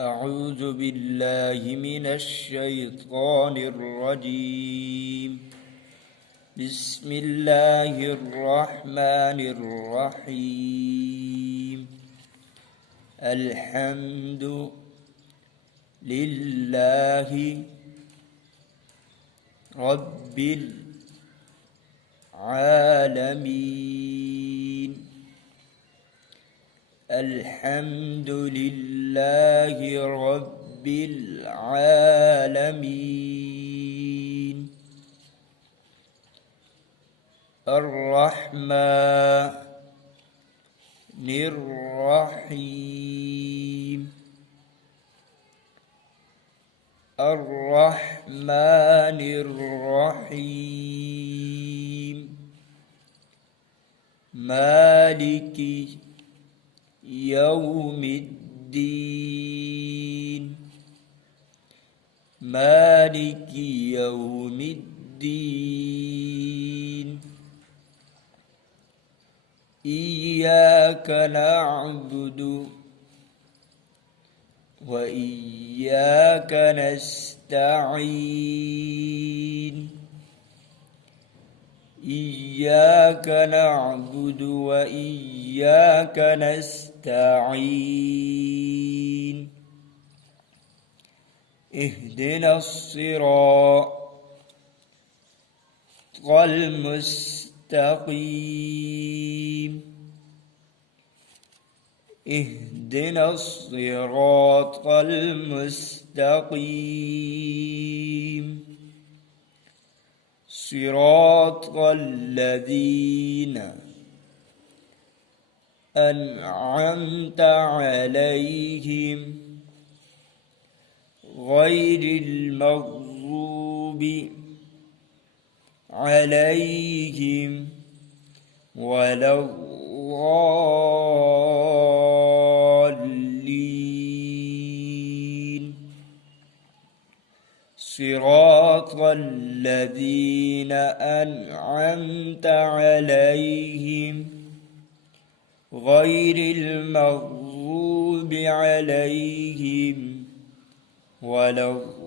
أعوذ بالله من الشيطان الرجيم. بسم الله الرحمن الرحيم. الحمد لله رب العالمين. الحمد لله رب العالمين. الرحمن الرحيم. الرحمن الرحيم. مالك يوم الدين. مالك يوم الدين. إياك نعبد وإياك نستعين. إياك نعبد وإياك نستعين. اهدنا الصراط المستقيم. اهدنا الصراط المستقيم. صراط الذين أنعمت عليهم غير المغضوب عليهم ولا الضالين. صراط الذين أنعمت عليهم غير المغضوب عليهم ولا الضالين.